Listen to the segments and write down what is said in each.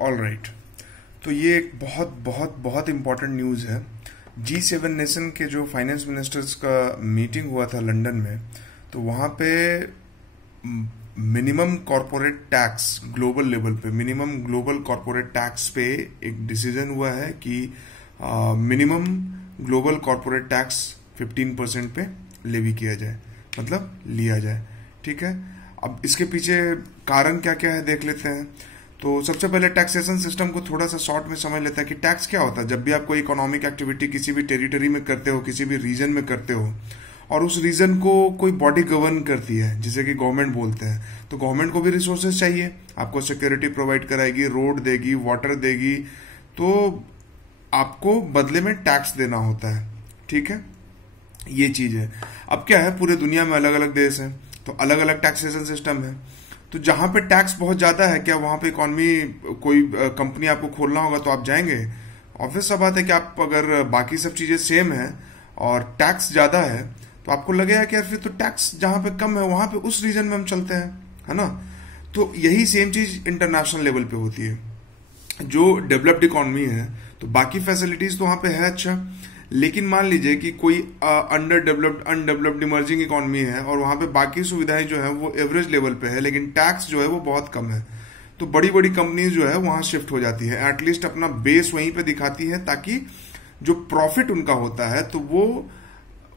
All right. तो ये एक बहुत बहुत बहुत इंपॉर्टेंट न्यूज़ है। G7 नेशन के जो फाइनेंस मिनिस्टर्स का मीटिंग हुआ था लंदन में, तो वहाँ पे minimum corporate tax global level पे, मिनिमम ग्लोबल कॉरपोरेट टैक्स पे एक डिसीजन हुआ है कि मिनिमम ग्लोबल कॉरपोरेट टैक्स 15% पे लेवी किया जाए, मतलब लिया जाए। ठीक है, अब इसके पीछे कारण क्या क्या है देख लेते हैं। तो सबसे पहले टैक्सेशन सिस्टम को थोड़ा सा शॉर्ट में समझ लेते हैं कि टैक्स क्या होता है। जब भी आप कोई इकोनॉमिक एक्टिविटी किसी भी टेरिटरी में करते हो, किसी भी रीजन में करते हो, और उस रीजन को कोई बॉडी गवर्न करती है जिसे कि गवर्नमेंट बोलते हैं, तो गवर्नमेंट को भी रिसोर्सेज चाहिए, आपको सिक्योरिटी प्रोवाइड कराएगी, रोड देगी, वाटर देगी, तो आपको बदले में टैक्स देना होता है। ठीक है, ये चीज है। अब क्या है, पूरे दुनिया में अलग अलग देश हैं, तो अलग अलग टैक्सेशन सिस्टम है। तो जहां पे टैक्स बहुत ज्यादा है, क्या वहां पे इकोनॉमी, कोई कंपनी आपको खोलना होगा तो आप जाएंगे? ऑब्वियस सा बात है कि आप अगर बाकी सब चीजें सेम है और टैक्स ज्यादा है तो आपको लगेगा कि यार फिर तो टैक्स जहां पे कम है वहां पे उस रीजन में हम चलते हैं, है ना। तो यही सेम चीज इंटरनेशनल लेवल पे होती है। जो डेवलप्ड इकोनॉमी है तो बाकी फैसिलिटीज तो वहां पे है अच्छा, लेकिन मान लीजिए कि कोई under developed, undeveloped emerging economy है और वहां पे बाकी सुविधाएं जो है वो एवरेज लेवल पे है, लेकिन टैक्स जो है वो बहुत कम है, तो बड़ी बड़ी कंपनीज जो है वहां शिफ्ट हो जाती है, एटलीस्ट अपना बेस वहीं पे दिखाती है, ताकि जो प्रॉफिट उनका होता है तो वो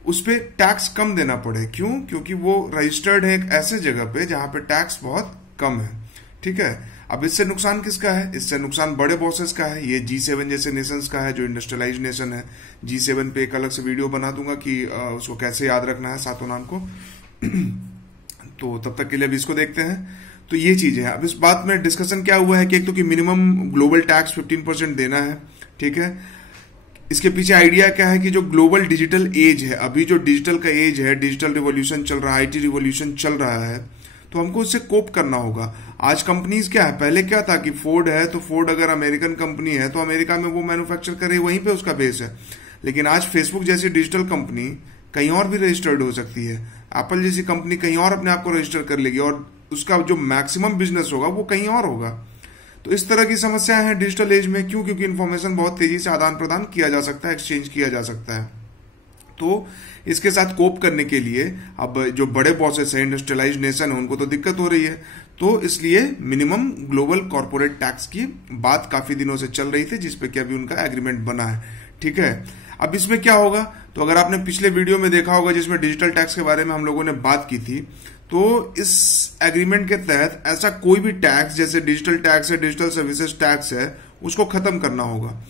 उस पर टैक्स कम देना पड़े। क्यों? क्योंकि वो रजिस्टर्ड है एक ऐसे जगह पे जहां पे टैक्स बहुत कम है। ठीक है, अब इससे नुकसान किसका है? इससे नुकसान बड़े बॉसेस का है। ये G7 जैसे नेशंस का है, जो इंडस्ट्रियलाइज नेशन है। G7 पे एक अलग से वीडियो बना दूंगा कि उसको कैसे याद रखना है, सातों नाम को। तो तब तक के लिए अब इसको देखते हैं। तो ये चीज है। अब इस बात में डिस्कशन क्या हुआ है कि एक तो कि मिनिमम ग्लोबल टैक्स 15% देना है। ठीक है, इसके पीछे आइडिया क्या है कि जो ग्लोबल डिजिटल एज है, अभी जो डिजिटल का एज है, डिजिटल रिवॉल्यूशन चल रहा है, IT रिवॉल्यूशन चल रहा है, तो हमको उससे कोप करना होगा। आज कंपनीज क्या है, पहले क्या था कि फोर्ड है तो फोर्ड अगर अमेरिकन कंपनी है तो अमेरिका में वो मैन्युफैक्चर करे, वहीं पे उसका बेस है। लेकिन आज फेसबुक जैसी डिजिटल कंपनी कहीं और भी रजिस्टर्ड हो सकती है, एप्पल जैसी कंपनी कहीं और अपने आप को रजिस्टर कर लेगी और उसका जो मैक्सिमम बिजनेस होगा वो कहीं और होगा। तो इस तरह की समस्याएं हैं डिजिटल एज में। क्यों? क्योंकि इन्फॉर्मेशन बहुत तेजी से आदान प्रदान किया जा सकता है, एक्सचेंज किया जा सकता है। तो इसके साथ कोप करने के लिए अब जो बड़े बॉसेस हैं, इंडस्ट्रियलाइज्ड नेशन है, उनको तो दिक्कत हो रही है। तो इसलिए मिनिमम ग्लोबल कॉर्पोरेट टैक्स की बात काफी दिनों से चल रही थी, जिसपे कि अभी उनका एग्रीमेंट बना है। ठीक है, अब इसमें क्या होगा, तो अगर आपने पिछले वीडियो में देखा होगा जिसमें डिजिटल टैक्स के बारे में हम लोगों ने बात की थी, तो इस एग्रीमेंट के तहत ऐसा कोई भी टैक्स, जैसे डिजिटल टैक्स है, डिजिटल सर्विसेज टैक्स है, उसको खत्म करना होगा।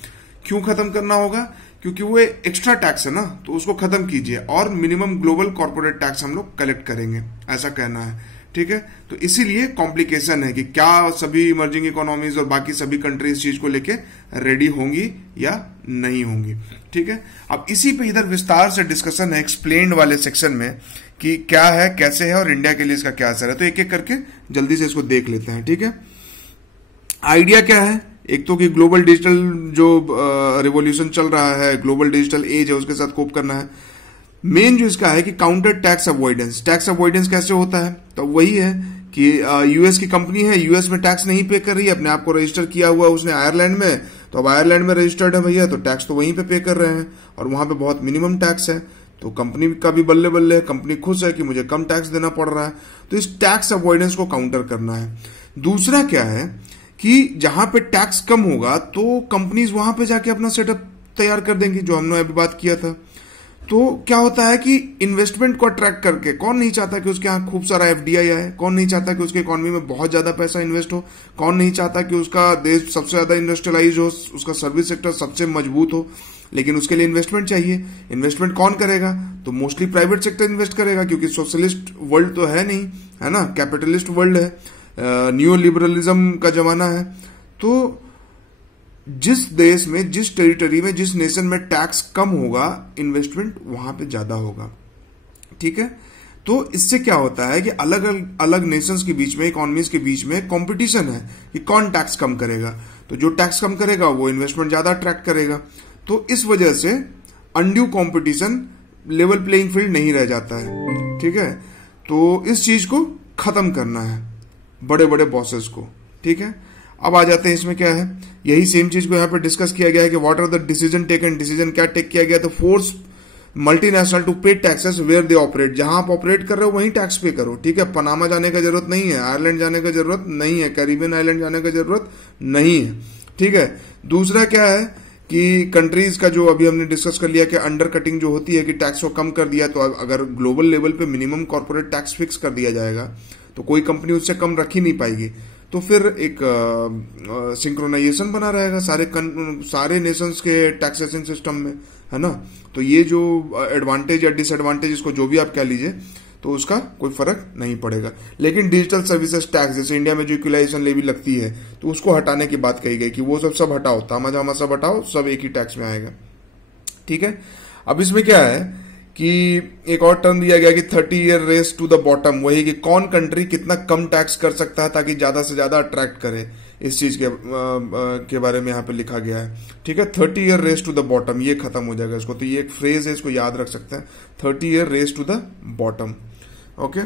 क्यों खत्म करना होगा? क्योंकि वो एक्स्ट्रा टैक्स है ना, तो उसको खत्म कीजिए और मिनिमम ग्लोबल कॉर्पोरेट टैक्स हम लोग कलेक्ट करेंगे, ऐसा कहना है। ठीक है, तो इसीलिए कॉम्प्लिकेशन है कि क्या सभी इमर्जिंग इकोनॉमीज और बाकी सभी कंट्री इस चीज को लेके रेडी होंगी या नहीं होंगी। ठीक है, अब इसी पे इधर विस्तार से डिस्कशन है एक्सप्लेन्ड वाले सेक्शन में कि क्या है, कैसे है और इंडिया के लिए इसका क्या असर है। तो एक एक करके जल्दी से इसको देख लेते हैं। ठीक है, आइडिया क्या है, एक तो कि ग्लोबल डिजिटल जो रिवॉल्यूशन चल रहा है, ग्लोबल डिजिटल एज है, उसके साथ कोप करना है। मेन जो इसका है कि counter tax avoidance. Tax avoidance कैसे होता है? तो वही है कि यूएस की कंपनी है, यूएस में टैक्स नहीं पे कर रही है, अपने आप को रजिस्टर किया हुआ उसने आयरलैंड में, तो अब आयरलैंड में रजिस्टर्ड है भैया, तो टैक्स तो वहीं पे कर रहे हैं और वहां पे बहुत मिनिमम टैक्स है। तो कंपनी का भी बल्ले बल्ले है, कंपनी खुश है कि मुझे कम टैक्स देना पड़ रहा है। तो इस टैक्स अवॉइडेंस को काउंटर करना है। दूसरा क्या है कि जहां पे टैक्स कम होगा तो कंपनीज वहां पे जाके अपना सेटअप तैयार कर देंगी, जो हमने अभी बात किया था। तो क्या होता है कि इन्वेस्टमेंट को अट्रैक्ट करके, कौन नहीं चाहता कि उसके यहाँ खूब सारा FDI आए, कौन नहीं चाहता कि उसके इकोनॉमी में बहुत ज्यादा पैसा इन्वेस्ट हो, कौन नहीं चाहता कि उसका देश सबसे ज्यादा इंडस्ट्रियलाइज हो, उसका सर्विस सेक्टर सबसे मजबूत हो, लेकिन उसके लिए इन्वेस्टमेंट चाहिए। इन्वेस्टमेंट कौन करेगा? तो मोस्टली प्राइवेट सेक्टर इन्वेस्ट करेगा, क्योंकि सोशलिस्ट वर्ल्ड तो है नहीं, है ना, कैपिटलिस्ट वर्ल्ड है, न्यू लिबरलिज्म का जमाना है। तो जिस देश में, जिस टेरिटरी में, जिस नेशन में टैक्स कम होगा, इन्वेस्टमेंट वहां पे ज्यादा होगा। ठीक है, तो इससे क्या होता है कि अलग अलग नेशंस के बीच में, इकोनॉमीज के बीच में कंपटीशन है कि कौन टैक्स कम करेगा। तो जो टैक्स कम करेगा वो इन्वेस्टमेंट ज्यादा अट्रैक्ट करेगा। तो इस वजह से undue competition, level playing field नहीं रह जाता है। ठीक है, तो इस चीज को खत्म करना है बड़े बड़े बॉसेस को। ठीक है, अब आ जाते हैं इसमें क्या है, यही सेम चीज को यहाँ पे डिस्कस किया गया है कि what are the decision taken, decision क्या टेक किया गया, तो force multinational to pay taxes where they operate, जहां आप ऑपरेट कर रहे हो वहीं टैक्स पे करो, ठीक है। पनामा जाने का जरूरत नहीं है, आयरलैंड जाने का जरूरत नहीं है, कैरिबियन आइलैंड जाने का जरूरत नहीं है, ठीक है। दूसरा क्या है कि कंट्रीज का जो अभी हमने डिस्कस कर लिया कि अंडर कटिंग जो होती है कि टैक्स को कम कर दिया, तो अगर ग्लोबल लेवल पे मिनिमम कॉर्पोरेट टैक्स फिक्स कर दिया जाएगा तो कोई कंपनी उससे कम रख ही नहीं पाएगी, तो फिर एक सिंक्रोनाइजेशन बना रहेगा सारे नेशंस के टैक्सेशन सिस्टम में, है ना। तो ये जो एडवांटेज या डिसएडवांटेज, इसको जो भी आप कह लीजिए, तो उसका कोई फर्क नहीं पड़ेगा। लेकिन डिजिटल सर्विसेज टैक्स, जैसे इंडिया में जो इक्वलाइजेशन लेवी लगती है, तो उसको हटाने की बात कही गई कि वो सब हटाओ, तामाझामा सब हटाओ, सब एक ही टैक्स में आएगा, ठीक है। अब इसमें क्या है कि एक और टर्म दिया गया कि 30 year race to the bottom, वही कि कौन कंट्री कितना कम टैक्स कर सकता है ताकि ज्यादा से ज्यादा अट्रैक्ट करे, इस चीज के बारे में यहाँ पे लिखा गया है, ठीक है। 30 year race to the bottom, ये खत्म हो जाएगा इसको, तो ये एक फ्रेज है, इसको याद रख सकते हैं, 30 year race to the bottom, okay.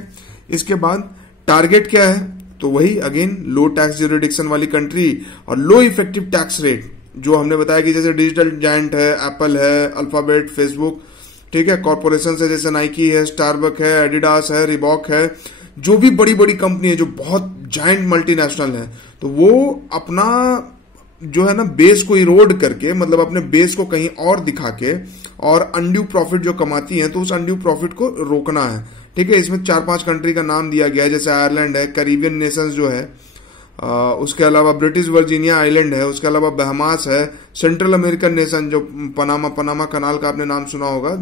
इसके बाद टारगेट क्या है, तो वही अगेन लो टैक्स ज्यूरिडिक्शन वाली कंट्री और लो इफेक्टिव टैक्स रेट, जो हमने बताया कि जैसे डिजिटल जायंट है, एप्पल है, अल्फाबेट, फेसबुक, ठीक है, कॉर्पोरेशन है जैसे नाइकी है, स्टारबक है, एडिडास है, रिबॉक है, जो भी बड़ी बड़ी कंपनी है जो बहुत जायंट मल्टीनेशनल है, तो वो अपना जो है ना बेस को इरोड करके, मतलब अपने बेस को कहीं और दिखा के और अनड्यू प्रॉफिट जो कमाती हैं, तो उस अनड्यू प्रॉफिट को रोकना है, ठीक है। इसमें 4-5 कंट्री का नाम दिया गया है, जैसे आयरलैंड है, कैरिबियन नेशंस जो है, उसके अलावा ब्रिटिश वर्जीनिया आइलैंड है, उसके अलावा बहमास है, सेंट्रल अमेरिकन नेशन जो पनामा कनाल का आपने नाम सुना होगा,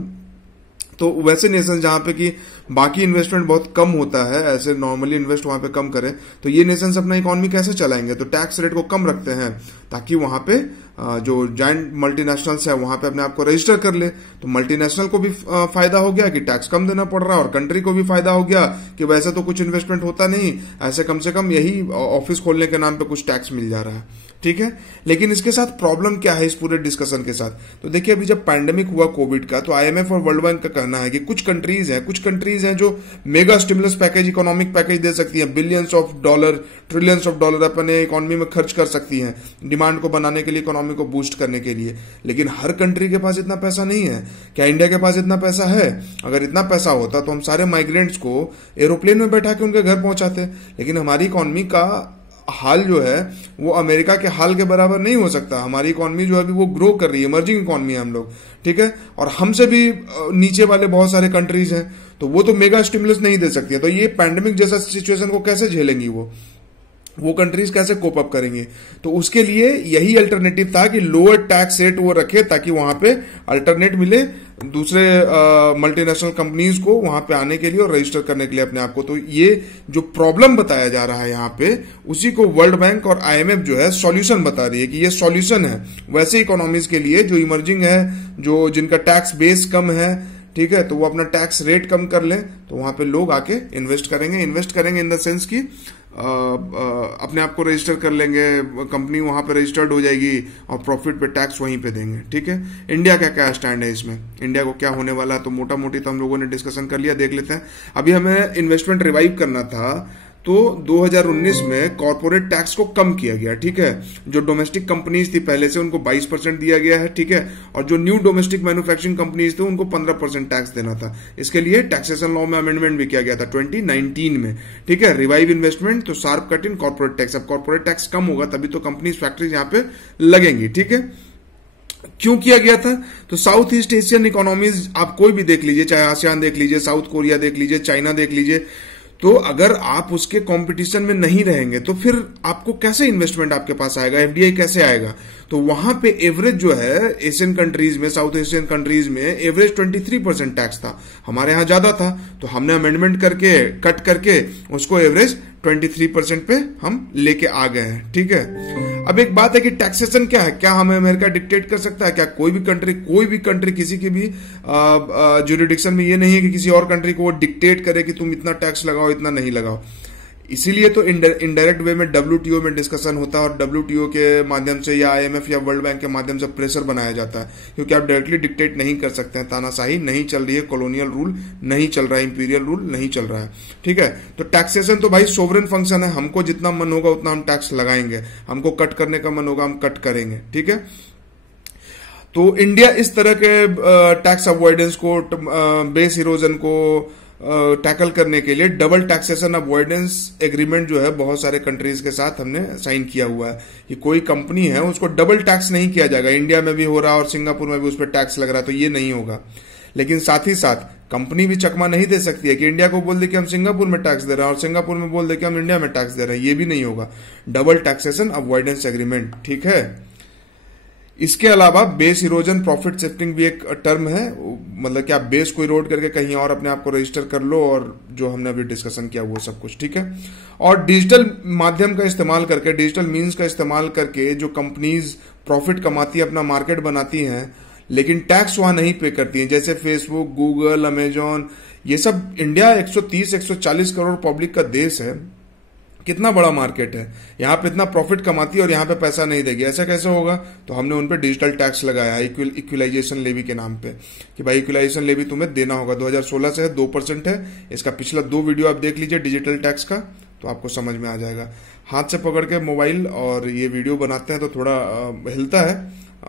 तो वैसे नेशन जहां पे कि बाकी इन्वेस्टमेंट बहुत कम होता है, ऐसे नॉर्मली इन्वेस्ट वहां पे कम करें, तो ये नेशंस अपना इकोनॉमी कैसे चलाएंगे, तो टैक्स रेट को कम रखते हैं ताकि वहां पे जो जायंट मल्टीनेशनल्स है वहां पे अपने आप को रजिस्टर कर ले, तो मल्टीनेशनल को भी फायदा हो गया कि टैक्स कम देना पड़ रहा है, और कंट्री को भी फायदा हो गया कि वैसे तो कुछ इन्वेस्टमेंट होता नहीं, ऐसे कम से कम यही ऑफिस खोलने के नाम पे कुछ टैक्स मिल जा रहा है, ठीक है। लेकिन इसके साथ प्रॉब्लम क्या है इस पूरे डिस्कशन के साथ, तो देखिए अभी जब पैंडेमिक हुआ कोविड का, तो आईएमएफ और वर्ल्ड बैंक का कहना है कि कुछ कंट्रीज हैं जो mega stimulus package, economic package दे सकती हैं, billions of dollar, trillions of dollar अपने इकोनॉमी में खर्च कर सकती हैं, डिमांड को बनाने के लिए, इकोनॉमी को बूस्ट करने के लिए। लेकिन हर कंट्री के पास इतना पैसा नहीं है। क्या इंडिया के पास इतना पैसा है? अगर इतना पैसा होता तो हम सारे माइग्रेंट्स को एरोप्लेन में बैठा के उनके घर पहुंचाते। लेकिन हमारी इकोनॉमी का हाल जो है वो अमेरिका के हाल के बराबर नहीं हो सकता। हमारी इकोनॉमी जो है अभी वो ग्रो कर रही है, इमर्जिंग इकोनॉमी है हम लोग, ठीक है। और हमसे भी नीचे वाले बहुत सारे कंट्रीज हैं, तो वो तो मेगा स्टिमुलस नहीं दे सकती है। तो ये पैंडेमिक जैसा सिचुएशन को कैसे झेलेंगी वो कंट्रीज कैसे कोप अप करेंगे? तो उसके लिए यही अल्टरनेटिव था कि लोअर टैक्स रेट वो रखे ताकि वहां पे अल्टरनेट मिले दूसरे मल्टीनेशनल कंपनीज को वहां पे आने के लिए और रजिस्टर करने के लिए अपने आप को। तो ये जो प्रॉब्लम बताया जा रहा है यहाँ पे, उसी को वर्ल्ड बैंक और आईएमएफ जो है सॉल्यूशन बता रही है कि ये सॉल्यूशन है वैसे इकोनॉमीज के लिए जो इमर्जिंग है, जो जिनका टैक्स बेस कम है, ठीक है। तो वो अपना टैक्स रेट कम कर लें तो वहां पे लोग आके इन्वेस्ट करेंगे इन द सेंस की अपने आप को रजिस्टर कर लेंगे, कंपनी वहां पे रजिस्टर्ड हो जाएगी और प्रॉफिट पे टैक्स वहीं पे देंगे, ठीक है। इंडिया का क्या स्टैंड है इसमें, इंडिया को क्या होने वाला, तो मोटा मोटी तो हम लोगों ने डिस्कशन कर लिया, देख लेते हैं। अभी हमें इन्वेस्टमेंट रिवाइव करना था, तो 2019 में कॉर्पोरेट टैक्स को कम किया गया, ठीक है। जो डोमेस्टिक कंपनीज थी पहले से उनको 22% दिया गया है, ठीक है। और जो न्यू डोमेस्टिक मैन्युफैक्चरिंग कंपनीज थे उनको 15% टैक्स देना था। इसके लिए टैक्सेशन लॉ में अमेंडमेंट भी किया गया था 2019 में, ठीक है। रिवाइव इन्वेस्टमेंट, तो sharp cut in corporate tax. अब कॉर्पोरेट टैक्स कम होगा तभी तो कंपनीज फैक्ट्रीज यहाँ पे लगेंगी, ठीक है। क्यों किया गया था? तो साउथ ईस्ट एशियन इकोनॉमीज आप कोई भी देख लीजिए, चाहे आसियान देख लीजिए, साउथ कोरिया देख लीजिए, चाइना देख लीजिए, तो अगर आप उसके कंपटीशन में नहीं रहेंगे तो फिर आपको कैसे इन्वेस्टमेंट आपके पास आएगा, एफडीआई कैसे आएगा? तो वहां पे एवरेज जो है एशियन कंट्रीज में, साउथ एशियन कंट्रीज में एवरेज 23% टैक्स था, हमारे यहां ज्यादा था। तो हमने अमेंडमेंट करके कट करके उसको एवरेज 23% पे हम लेके आ गए हैं, ठीक है। अब एक बात है कि टैक्सेशन क्या है, क्या हमें अमेरिका डिक्टेट कर सकता है? क्या कोई भी कंट्री किसी की भी ज्यूरिडिक्शन में ये नहीं है कि किसी और कंट्री को वो डिक्टेट करे कि तुम इतना टैक्स लगाओ, इतना नहीं लगाओ। इसीलिए तो इनडायरेक्ट वे में WTO में डिस्कशन होता है और WTO के माध्यम से या IMF या वर्ल्ड बैंक के माध्यम से प्रेशर बनाया जाता है, क्योंकि आप डायरेक्टली डिक्टेट नहीं कर सकते हैं। तानाशाही नहीं चल रही है, कॉलोनियल रूल नहीं चल रहा है, इंपीरियल रूल नहीं चल रहा है। ठीक है, तो टैक्सेशन तो भाई सोवरेन फंक्शन है, हमको जितना मन होगा उतना हम टैक्स लगाएंगे, हमको कट करने का मन होगा हम कट करेंगे। ठीक है, तो इंडिया इस तरह के टैक्स अवॉइडेंस को, बेस इरोजन को टैकल करने के लिए डबल टैक्सेशन अवॉइडेंस एग्रीमेंट जो है बहुत सारे कंट्रीज के साथ हमने साइन किया हुआ है कि कोई कंपनी है उसको डबल टैक्स नहीं किया जाएगा। इंडिया में भी हो रहा है और सिंगापुर में भी उस पर टैक्स लग रहा है, तो ये नहीं होगा। लेकिन साथ ही साथ कंपनी भी चकमा नहीं दे सकती है कि इंडिया को बोल दे कि हम सिंगापुर में टैक्स दे रहे हैं और सिंगापुर में बोल दे कि हम इंडिया में टैक्स दे रहे हैं, ये भी नहीं होगा। डबल टैक्सेशन अवॉइडेंस एग्रीमेंट, ठीक है। इसके अलावा बेस इरोजन प्रॉफिट शिफ्टिंग भी एक टर्म है, मतलब कि आप बेस को इरोड करके कहीं और अपने आप को रजिस्टर कर लो, और जो हमने अभी डिस्कशन किया वो सब कुछ, ठीक है। और डिजिटल माध्यम का इस्तेमाल करके, डिजिटल मीन्स का इस्तेमाल करके जो कंपनीज प्रॉफिट कमाती है, अपना मार्केट बनाती हैं, लेकिन टैक्स वहां नहीं पे करती हैं, जैसे फेसबुक, गूगल, अमेजॉन, ये सब। इंडिया 130-140 करोड़ पब्लिक का देश है, कितना बड़ा मार्केट है, यहाँ पे इतना प्रॉफिट कमाती है और यहाँ पे पैसा नहीं देगी, ऐसा कैसे होगा? तो हमने उन पे डिजिटल टैक्स लगाया है इक्विलाइजेशन लेवी के नाम पे, कि भाई इक्विलाइजेशन लेवी तुम्हें देना होगा। 2016 से है, 2% है। इसका पिछला 2 वीडियो आप देख लीजिए डिजिटल टैक्स का, तो आपको समझ में आ जाएगा। हाथ से पकड़ के मोबाइल और ये वीडियो बनाते हैं तो थोड़ा हिलता है,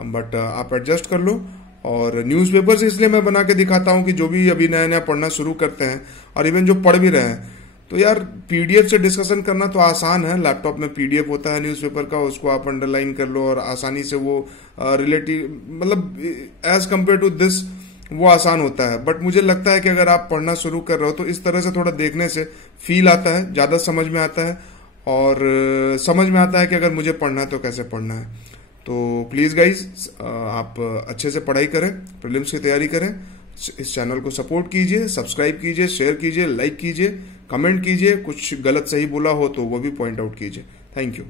बट आप एडजस्ट कर लो। और न्यूज़पेपर्स इसलिए मैं बना के दिखाता हूँ कि जो भी अभी नया नया पढ़ना शुरू करते हैं, और इवन जो पढ़ भी रहे हैं, तो यार PDF से डिस्कशन करना तो आसान है। लैपटॉप में PDF होता है न्यूज़पेपर का, उसको आप अंडरलाइन कर लो और आसानी से वो रिलेटिव, मतलब एज कंपेयर टू दिस वो आसान होता है। बट मुझे लगता है कि अगर आप पढ़ना शुरू कर रहे हो तो इस तरह से थोड़ा देखने से फील आता है, ज्यादा समझ में आता है, और समझ में आता है कि अगर मुझे पढ़ना है तो कैसे पढ़ना है। तो प्लीज गाइज, आप अच्छे से पढ़ाई करें, प्रीलिम्स की तैयारी करें। इस चैनल को सपोर्ट कीजिए, सब्सक्राइब कीजिए, शेयर कीजिए, लाइक कीजिए, कमेंट कीजिए। कुछ गलत सही बोला हो तो वो भी पॉइंट आउट कीजिए। Thank you.